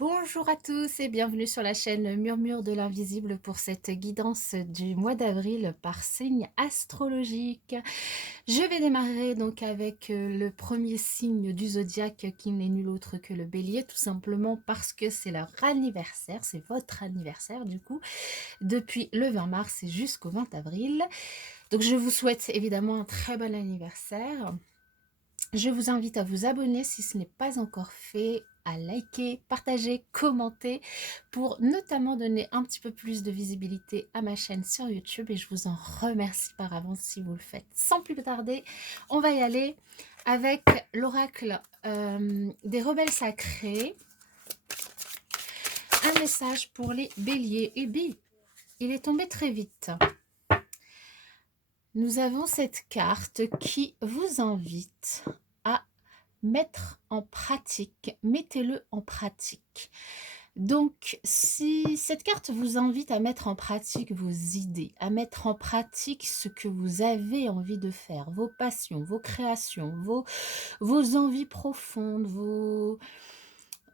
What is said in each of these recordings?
Bonjour à tous et bienvenue sur la chaîne Murmure de l'Invisible pour cette guidance du mois d'avril par signe astrologique. Je vais démarrer donc avec le premier signe du zodiaque qui n'est nul autre que le bélier, tout simplement parce que c'est leur anniversaire, c'est votre anniversaire du coup, depuis le 20 mars et jusqu'au 20 avril. Donc je vous souhaite évidemment un très bon anniversaire. Je vous invite à vous abonner si ce n'est pas encore fait, à liker, partager, commenter pour notamment donner un petit peu plus de visibilité à ma chaîne sur YouTube et je vous en remercie par avance si vous le faites. Sans plus tarder, on va y aller avec l'oracle des rebelles sacrés. Un message pour les béliers. Et bi, il est tombé très vite. Nous avons cette carte qui vous invite à mettre en pratique, mettez-le en pratique. Donc, si cette carte vous invite à mettre en pratique vos idées, à mettre en pratique ce que vous avez envie de faire, vos passions, vos créations, vos envies profondes,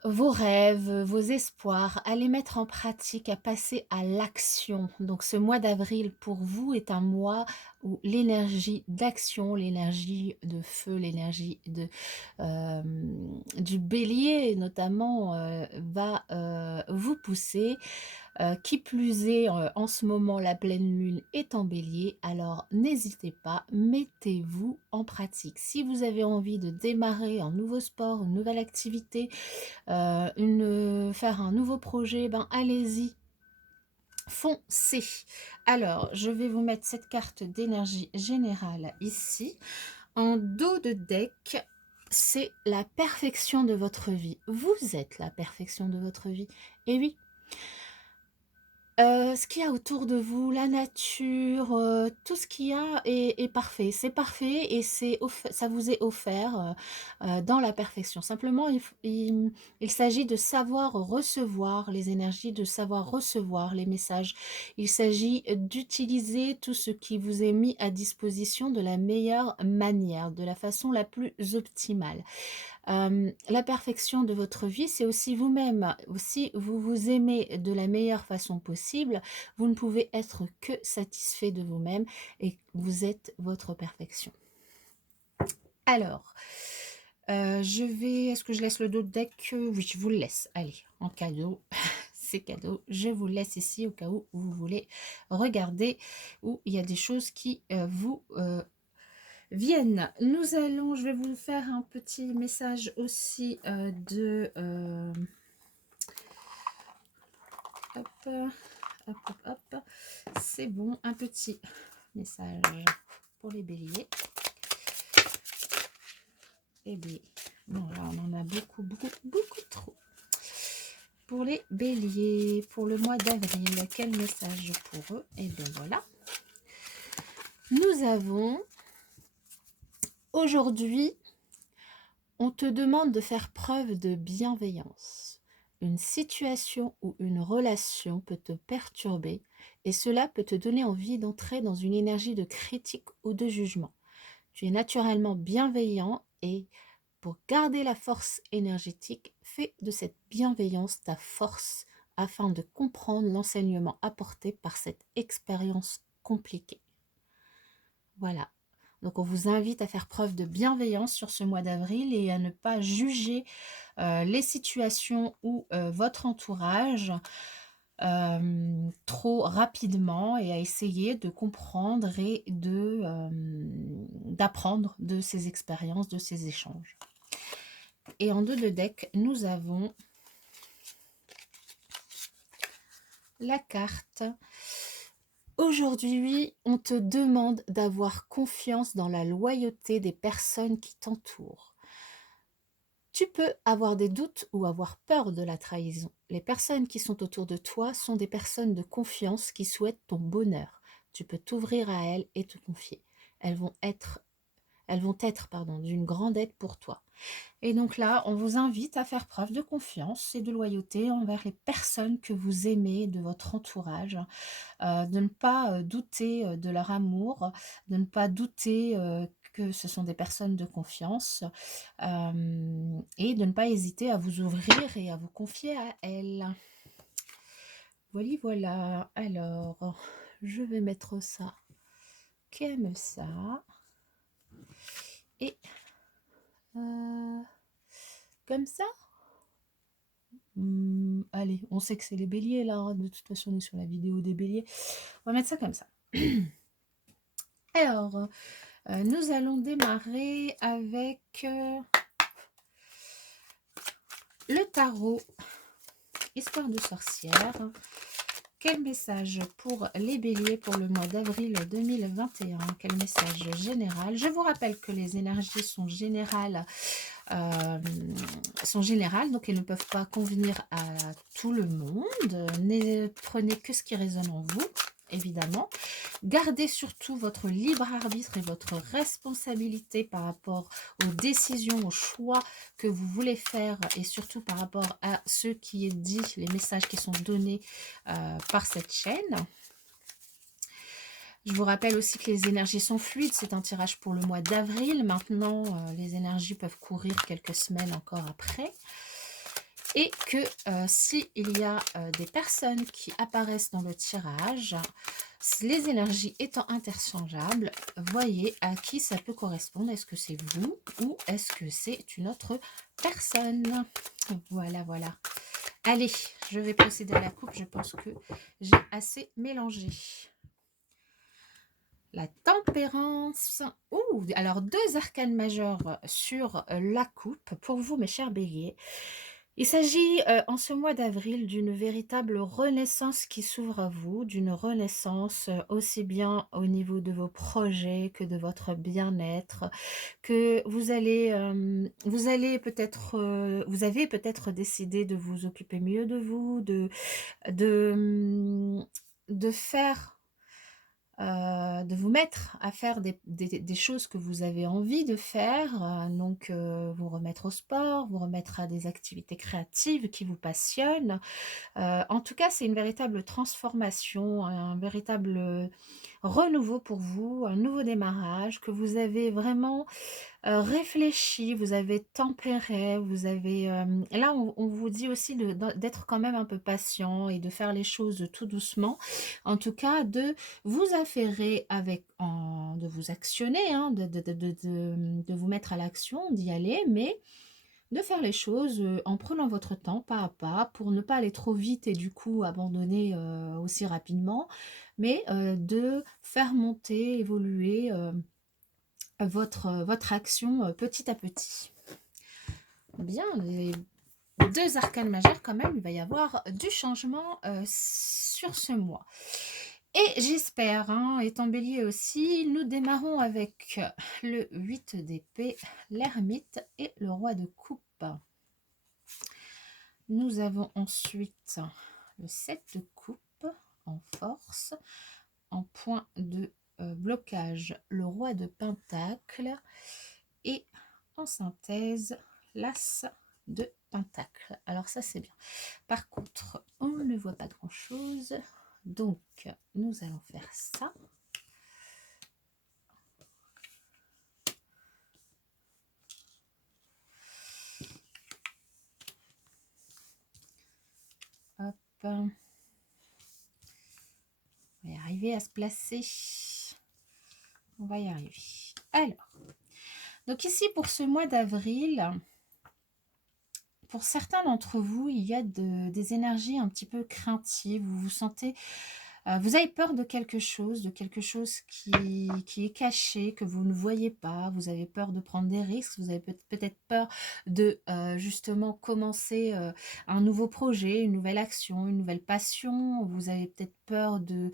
vos rêves, vos espoirs, à les mettre en pratique, à passer à l'action. Donc ce mois d'avril pour vous est un mois où l'énergie d'action, l'énergie de feu, l'énergie du bélier notamment va vous pousser. Qui plus est, en ce moment, la pleine lune est en bélier, alors n'hésitez pas, mettez-vous en pratique. Si vous avez envie de démarrer un nouveau sport, une nouvelle activité, faire un nouveau projet, ben allez-y, foncez. Alors, je vais vous mettre cette carte d'énergie générale ici. En dos de deck, c'est la perfection de votre vie. Vous êtes la perfection de votre vie. Et oui, ce qu'il y a autour de vous, la nature, tout ce qu'il y a est parfait. C'est parfait et ça vous est offert dans la perfection. Simplement, il s'agit de savoir recevoir les énergies, de savoir recevoir les messages. Il s'agit d'utiliser tout ce qui vous est mis à disposition de la meilleure manière, de la façon la plus optimale. La perfection de votre vie, c'est aussi vous-même. Si vous vous aimez de la meilleure façon possible, vous ne pouvez être que satisfait de vous-même et vous êtes votre perfection. Alors, est-ce que je laisse le dos de deck? Oui, je vous le laisse. Allez, en cadeau. C'est cadeau. Je vous laisse ici au cas où vous voulez regarder, où il y a des choses qui vous viennent. Je vais vous faire un petit message aussi hop, hop, hop, hop. C'est bon, un petit message pour les béliers. Et bien, bon, là, on en a beaucoup, beaucoup, beaucoup trop. Pour les béliers, pour le mois d'avril, quel message pour eux? Et bien voilà. Nous avons aujourd'hui, on te demande de faire preuve de bienveillance. Une situation ou une relation peut te perturber et cela peut te donner envie d'entrer dans une énergie de critique ou de jugement. Tu es naturellement bienveillant et pour garder la force énergétique, fais de cette bienveillance ta force afin de comprendre l'enseignement apporté par cette expérience compliquée. Voilà. Donc on vous invite à faire preuve de bienveillance sur ce mois d'avril et à ne pas juger les situations ou votre entourage trop rapidement et à essayer de comprendre et d'apprendre de ces expériences, de ces échanges. Et en dos de deck, nous avons la carte. Aujourd'hui, on te demande d'avoir confiance dans la loyauté des personnes qui t'entourent. Tu peux avoir des doutes ou avoir peur de la trahison. Les personnes qui sont autour de toi sont des personnes de confiance qui souhaitent ton bonheur. Tu peux t'ouvrir à elles et te confier. Elles vont être d'une grande aide pour toi. Et donc là, on vous invite à faire preuve de confiance et de loyauté envers les personnes que vous aimez de votre entourage, de ne pas douter de leur amour, de ne pas douter que ce sont des personnes de confiance et de ne pas hésiter à vous ouvrir et à vous confier à elles. Voilà, voilà. Alors, je vais mettre ça comme ça. Et comme ça. Allez, on sait que c'est les béliers là, hein. De toute façon on est sur la vidéo des béliers. On va mettre ça comme ça. Alors, nous allons démarrer avec le tarot Histoire de sorcière. Quel message pour les béliers pour le mois d'avril 2021? Quel message général? Je vous rappelle que les énergies sont générales, donc elles ne peuvent pas convenir à tout le monde. Prenez que ce qui résonne en vous, évidemment. Gardez surtout votre libre arbitre et votre responsabilité par rapport aux décisions, aux choix que vous voulez faire et surtout par rapport à ce qui est dit, les messages qui sont donnés par cette chaîne. Je vous rappelle aussi que les énergies sont fluides, c'est un tirage pour le mois d'avril. Maintenant, les énergies peuvent courir quelques semaines encore après. Et que s'il y a des personnes qui apparaissent dans le tirage, les énergies étant interchangeables, voyez à qui ça peut correspondre. Est-ce que c'est vous ou est-ce que c'est une autre personne? Voilà, voilà. Allez, je vais procéder à la coupe. Je pense que j'ai assez mélangé. La tempérance. Ouh, alors 2 arcanes majeurs sur la coupe pour vous, mes chers béliers. Il s'agit en ce mois d'avril d'une véritable renaissance qui s'ouvre à vous, d'une renaissance aussi bien au niveau de vos projets que de votre bien-être, que vous allez peut-être, vous avez peut-être décidé de vous occuper mieux de vous, de faire de vous mettre à faire des choses que vous avez envie de faire, donc vous remettre au sport, vous remettre à des activités créatives qui vous passionnent. En tout cas, c'est une véritable transformation, un véritable renouveau pour vous, un nouveau démarrage que vous avez vraiment réfléchi, vous avez tempéré, vous avez là on vous dit aussi d'être quand même un peu patient et de faire les choses tout doucement. En tout cas, de vous affairer de vous actionner, hein, de vous mettre à l'action, d'y aller, mais de faire les choses en prenant votre temps, pas à pas, pour ne pas aller trop vite et du coup abandonner aussi rapidement, mais de faire monter, évoluer votre action petit à petit. Bien, les 2 arcanes majeures quand même, il va y avoir du changement sur ce mois. Et j'espère, hein, étant bélier aussi, nous démarrons avec le 8 d'épée, l'ermite et le roi de coupe. Nous avons ensuite le 7 de coupe en force, en point de blocage, le roi de pentacle et en synthèse, l'as de pentacle. Alors ça c'est bien. Par contre, on ne voit pas grand chose. Donc, nous allons faire ça. Hop. On va y arriver à se placer. On va y arriver. Alors, donc ici pour ce mois d'avril, pour certains d'entre vous, il y a des énergies un petit peu craintives. Vous vous sentez... vous avez peur de quelque chose qui est caché, que vous ne voyez pas. Vous avez peur de prendre des risques. Vous avez peut-être peur de justement commencer un nouveau projet, une nouvelle action, une nouvelle passion. Vous avez peut-être peur de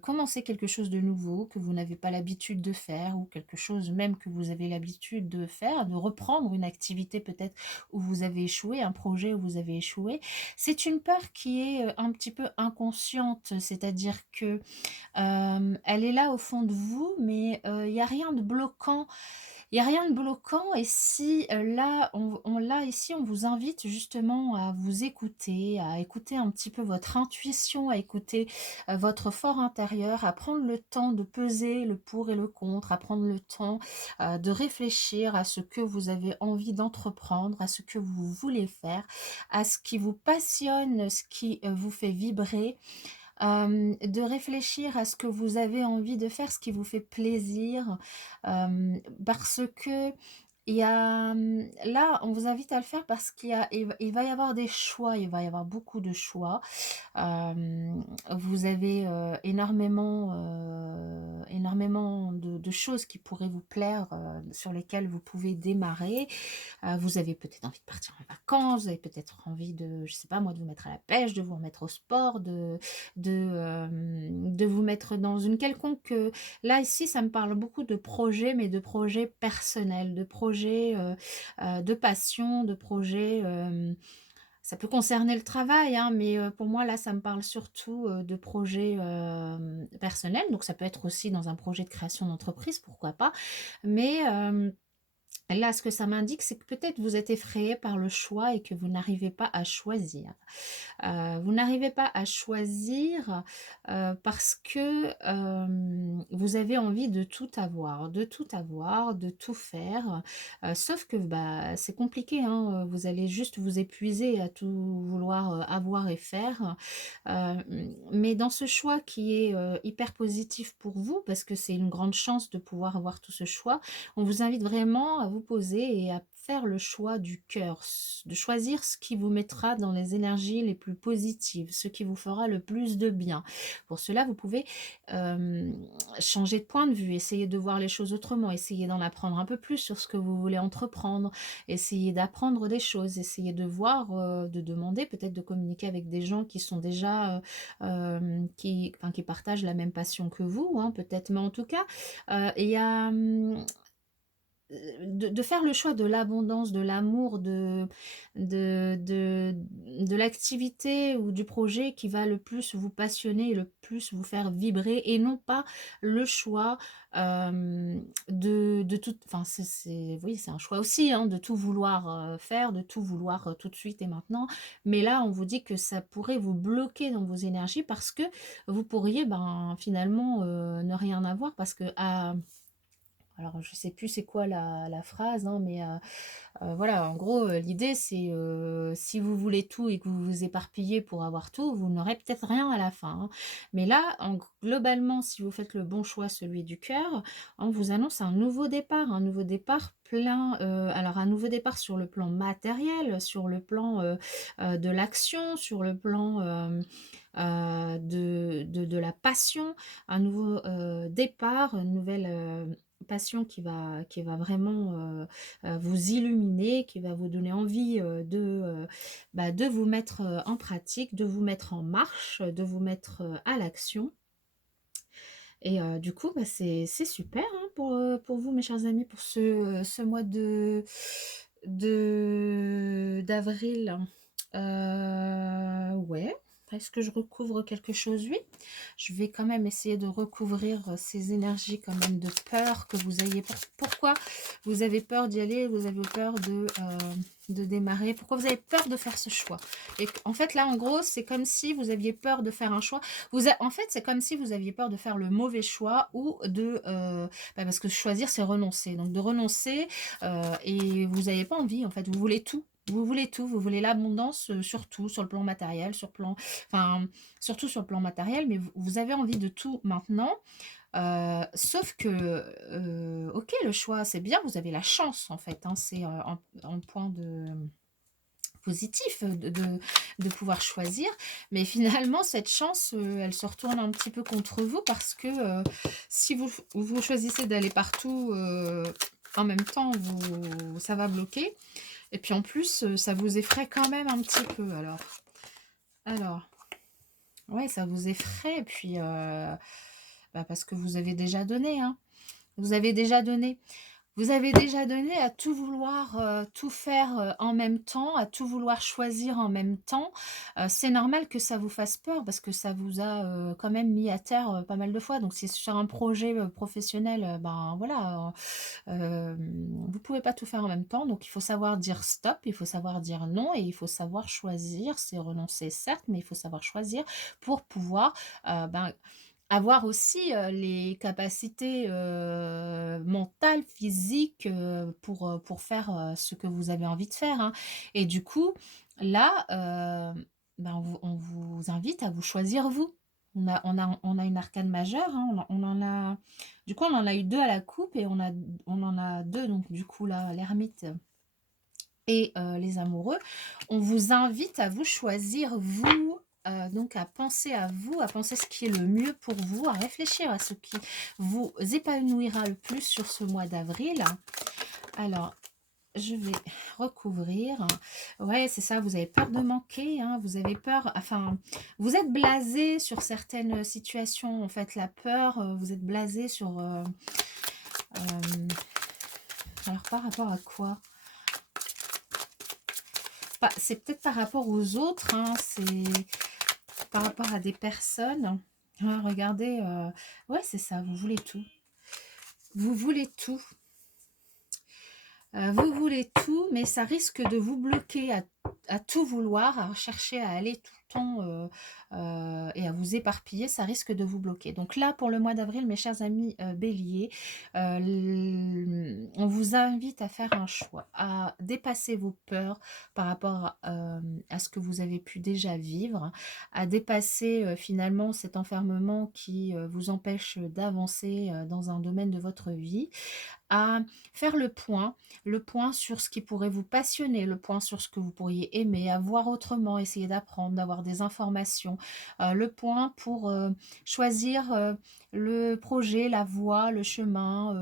commencer quelque chose de nouveau que vous n'avez pas l'habitude de faire ou quelque chose même que vous avez l'habitude de faire, de reprendre une activité peut-être où vous avez échoué, un projet où vous avez échoué. C'est une peur qui est un petit peu inconsciente, c'est-à-dire que elle est là au fond de vous, mais il n'y a rien de bloquant. il y a rien de bloquant et si, là, là, ici, on vous invite justement à vous écouter, à écouter un petit peu votre intuition, à écouter, votre fort intérieur, à prendre le temps de peser le pour et le contre, à prendre le temps, de réfléchir à ce que vous avez envie d'entreprendre, à ce que vous voulez faire, à ce qui vous passionne, ce qui, vous fait vibrer. De réfléchir à ce que vous avez envie de faire, ce qui vous fait plaisir, parce que il y a, là, on vous invite à le faire parce il va y avoir des choix, il va y avoir beaucoup de choix. Vous avez, énormément de choses qui pourraient vous plaire, sur lesquelles vous pouvez démarrer. Vous avez peut-être envie de partir en vacances, vous avez peut-être envie de, je sais pas moi, de vous mettre à la pêche, de vous remettre au sport, de vous mettre dans une quelconque, là, ici, ça me parle beaucoup de projets, mais de projets personnels, de projets, de passion, de projets, ça peut concerner le travail, hein, mais pour moi, là, ça me parle surtout, de projets, personnels. Donc ça peut être aussi dans un projet de création d'entreprise, pourquoi pas. Mais là, ce que ça m'indique, c'est que peut-être vous êtes effrayé par le choix et que vous n'arrivez pas à choisir. Vous n'arrivez pas à choisir, parce que, vous avez envie de tout avoir, de tout faire, sauf que, bah, c'est compliqué, hein, vous allez juste vous épuiser à tout vouloir, avoir et faire. Mais dans ce choix qui est, hyper positif pour vous, parce que c'est une grande chance de pouvoir avoir tout ce choix, on vous invite vraiment à vous poser et à faire le choix du cœur, de choisir ce qui vous mettra dans les énergies les plus positives, ce qui vous fera le plus de bien. Pour cela, vous pouvez euh, changer de point de vue, essayer de voir les choses autrement, essayer d'en apprendre un peu plus sur ce que vous voulez entreprendre, essayer d'apprendre des choses, essayer de voir, de demander, peut-être de communiquer avec des gens qui sont déjà, enfin, qui partagent la même passion que vous, hein, peut-être, mais en tout cas, il y a, de faire le choix de l'abondance, de l'amour, de l'activité ou du projet qui va le plus vous passionner et le plus vous faire vibrer, et non pas le choix, de tout, enfin oui, c'est un choix aussi, hein, de tout vouloir, faire, de tout vouloir, tout de suite et maintenant. Mais là, on vous dit que ça pourrait vous bloquer dans vos énergies parce que vous pourriez, ben, finalement, ne rien avoir parce que alors je sais plus c'est quoi la phrase, hein, mais voilà, en gros, l'idée c'est, si vous voulez tout et que vous vous éparpillez pour avoir tout, vous n'aurez peut-être rien à la fin, hein. Mais là, globalement, si vous faites le bon choix, celui du cœur, on vous annonce un nouveau départ plein, alors un nouveau départ sur le plan matériel, sur le plan, de l'action, sur le plan, de la passion, un nouveau, départ, une nouvelle, passion qui va vraiment, vous illuminer, qui va vous donner envie, bah, de vous mettre, en pratique, de vous mettre en marche, de vous mettre, à l'action. Et du coup, bah, c'est super, hein, pour vous, mes chers amis, pour ce mois d'avril. Ouais. Est-ce que je recouvre quelque chose? Oui. Je vais quand même essayer de recouvrir, ces énergies quand même de peur que vous ayez. Pourquoi vous avez peur d'y aller? Vous avez peur de démarrer? Pourquoi vous avez peur de faire ce choix? Et en fait, là, en gros, c'est comme si vous aviez peur de faire un choix. En fait, c'est comme si vous aviez peur de faire le mauvais choix ou bah, parce que choisir, c'est renoncer. Donc, de renoncer, et vous n'avez pas envie, en fait. Vous voulez tout. Vous voulez tout, vous voulez l'abondance, surtout sur le plan matériel, enfin, surtout sur le plan matériel, mais vous avez envie de tout maintenant. Sauf que, ok, le choix, c'est bien, vous avez la chance, en fait, hein, c'est en point de positif, de pouvoir choisir, mais finalement cette chance, elle se retourne un petit peu contre vous parce que, si vous choisissez d'aller partout, en même temps, ça va bloquer, et puis en plus, ça vous effraie quand même un petit peu. Alors ouais, ça vous effraie, et puis bah, parce que vous avez déjà donné, hein, vous avez déjà donné. Vous avez déjà donné à tout vouloir, tout faire, en même temps, à tout vouloir choisir en même temps. C'est normal que ça vous fasse peur parce que ça vous a, quand même mis à terre, pas mal de fois. Donc si sur un projet, professionnel, ben, voilà, vous pouvez pas tout faire en même temps. Donc il faut savoir dire stop, il faut savoir dire non et il faut savoir choisir. C'est renoncer certes, mais il faut savoir choisir pour pouvoir, ben, avoir aussi, les capacités, mentales, physiques, pour faire, ce que vous avez envie de faire, hein. Et du coup, là, ben, on vous invite à vous choisir vous. On a une arcane majeure, hein, on en a eu 2 à la coupe et on en a 2 donc du coup là, l'ermite et les amoureux. On vous invite à vous choisir vous, donc à penser à vous, à penser ce qui est le mieux pour vous, à réfléchir à ce qui vous épanouira le plus sur ce mois d'avril. Alors, je vais recouvrir. Ouais, c'est ça, vous avez peur de manquer, hein, vous avez peur, enfin, vous êtes blasé sur certaines situations, en fait, la peur, vous êtes blasé sur... alors, par rapport à quoi? C'est peut-être par rapport aux autres, hein, c'est par rapport à des personnes. Ouais, regardez, ouais, c'est ça, vous voulez tout. Vous voulez tout. Vous voulez tout, mais ça risque de vous bloquer à tout vouloir, à chercher à aller tout le temps et à vous éparpiller, ça risque de vous bloquer. Donc là, pour le mois d'avril, mes chers amis béliers, on vous invite à faire un choix, à dépasser vos peurs par rapport à ce que vous avez pu déjà vivre, à dépasser finalement cet enfermement qui vous empêche d'avancer dans un domaine de votre vie, à faire le point sur ce qui pourrait vous passionner, le point sur ce que vous pourriez aimer, à voir autrement, essayer d'apprendre, d'avoir des informations, le point pour choisir le projet, la voie, le chemin,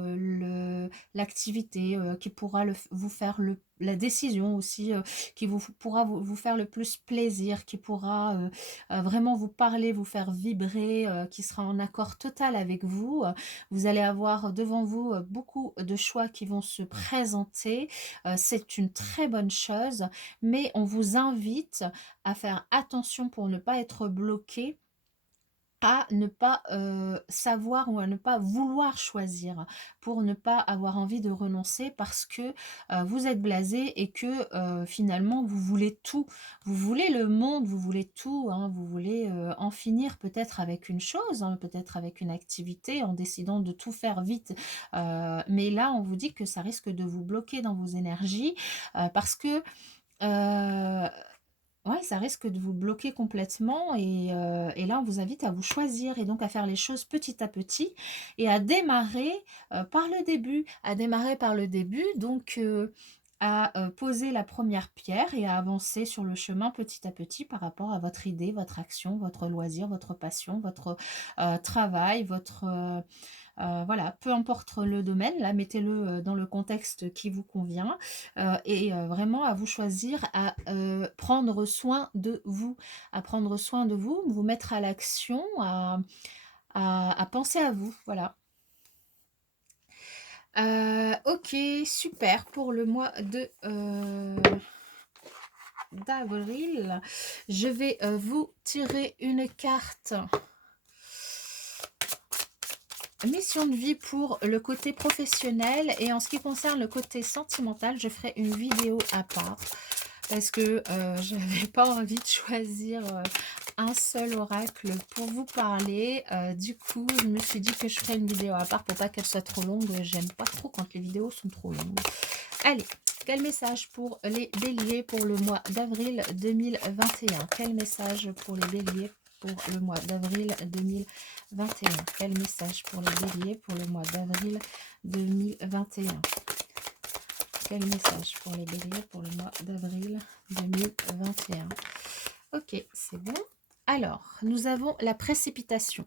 l'activité qui pourra vous faire la décision aussi, qui pourra vous faire le plus plaisir, qui pourra vraiment vous parler, vous faire vibrer, qui sera en accord total avec vous. Vous allez avoir devant vous beaucoup de choix qui vont se présenter. C'est une très bonne chose, mais on vous invite à faire attention pour ne pas être bloqué, à ne pas savoir ou à ne pas vouloir choisir, pour ne pas avoir envie de renoncer parce que vous êtes blasé et que finalement vous voulez tout. Vous voulez le monde, vous voulez tout, hein, vous voulez en finir peut-être avec une chose, hein, peut-être avec une activité, en décidant de tout faire vite. Mais là, on vous dit que ça risque de vous bloquer dans vos énergies parce que ouais, ça risque de vous bloquer complètement et là, on vous invite à vous choisir et donc à faire les choses petit à petit et à démarrer, par le début. À démarrer par le début, donc à poser la première pierre et à avancer sur le chemin petit à petit par rapport à votre idée, votre action, votre loisir, votre passion, votre, travail, votre, voilà, peu importe le domaine, là, mettez-le dans le contexte qui vous convient et vraiment à vous choisir à prendre soin de vous, à prendre soin de vous, vous mettre à l'action, à penser à vous, voilà. Ok, super pour le mois de d'avril. Je vais vous tirer une carte. Mission de vie pour le côté professionnel et en ce qui concerne le côté sentimental, je ferai une vidéo à part parce que je n'avais pas envie de choisir un seul oracle pour vous parler. Du coup, je me suis dit que je ferais une vidéo à part pour pas qu'elle soit trop longue. J'aime pas trop quand les vidéos sont trop longues. Allez, quel message pour les béliers pour le mois d'avril 2021? Quel message pour les béliers pour le mois d'avril 2021? Quel message pour les béliers pour le mois d'avril 2021? Quel message pour les béliers pour le mois d'avril 2021? Ok, c'est bon. Alors, nous avons la précipitation.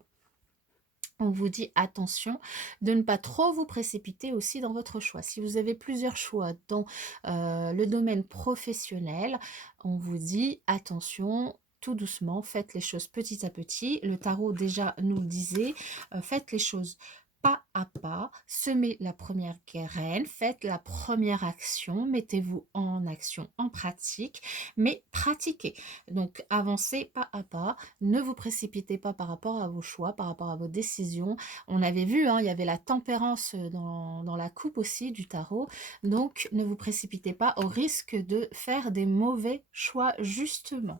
On vous dit attention de ne pas trop vous précipiter aussi dans votre choix. Si vous avez plusieurs choix dans le domaine professionnel, on vous dit attention, tout doucement, faites les choses petit à petit. Le tarot déjà nous le disait, faites les choses pas à pas, semez la première graine, faites la première action, mettez-vous en action, en pratique, mais pratiquez. Donc avancez pas à pas, ne vous précipitez pas par rapport à vos choix, par rapport à vos décisions. On avait vu, hein, il y avait la tempérance dans la coupe aussi du tarot, donc ne vous précipitez pas au risque de faire des mauvais choix justement.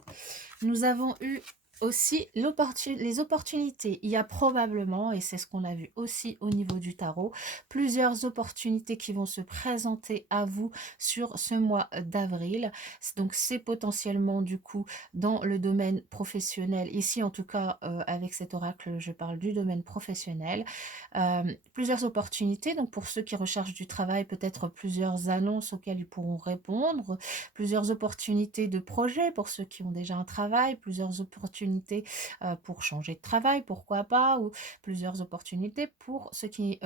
Nous avons eu aussi les opportunités. Il y a probablement, et c'est ce qu'on a vu aussi au niveau du tarot, plusieurs opportunités qui vont se présenter à vous sur ce mois d'avril. Donc c'est potentiellement du coup dans le domaine professionnel. Ici en tout cas avec cet oracle je parle du domaine professionnel. Plusieurs opportunités, donc pour ceux qui recherchent du travail, peut-être plusieurs annonces auxquelles ils pourront répondre, plusieurs opportunités de projet pour ceux qui ont déjà un travail, plusieurs opportunités pour changer de travail, pourquoi pas, ou plusieurs opportunités pour ceux qui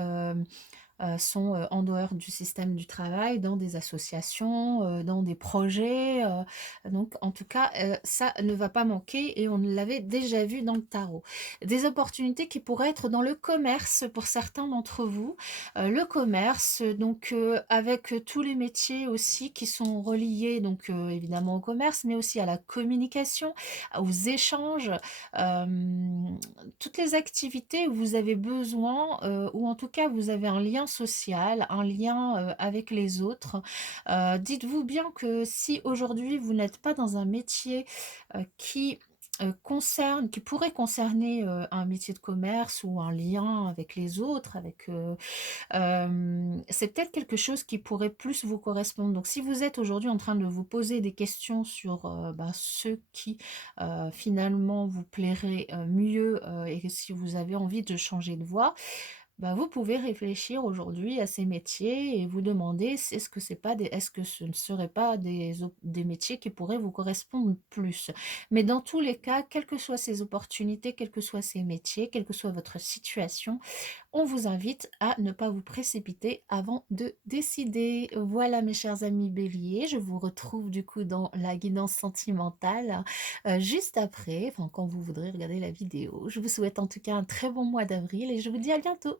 sont en dehors du système du travail, dans des associations, dans des projets. Donc, en tout cas, ça ne va pas manquer et on l'avait déjà vu dans le tarot. Des opportunités qui pourraient être dans le commerce pour certains d'entre vous. Le commerce, donc avec tous les métiers aussi qui sont reliés, donc évidemment au commerce, mais aussi à la communication, aux échanges, toutes les activités où vous avez besoin, ou en tout cas vous avez un lien social, un lien avec les autres. Dites-vous bien que si aujourd'hui vous n'êtes pas dans un métier qui qui pourrait concerner un métier de commerce ou un lien avec les autres, avec c'est peut-être quelque chose qui pourrait plus vous correspondre. Donc si vous êtes aujourd'hui en train de vous poser des questions sur, ce qui, finalement vous plairait, mieux, et si vous avez envie de changer de voie, bah, vous pouvez réfléchir aujourd'hui à ces métiers et vous demander si est-ce que c'est pas des est-ce que ce ne seraient pas des métiers qui pourraient vous correspondre plus? Mais dans tous les cas, quelles que soient ces opportunités, quels que soient ces métiers, quelle que soit votre situation, on vous invite à ne pas vous précipiter avant de décider. Voilà mes chers amis béliers, je vous retrouve du coup dans la guidance sentimentale juste après, enfin quand vous voudrez regarder la vidéo. Je vous souhaite en tout cas un très bon mois d'avril et je vous dis à bientôt.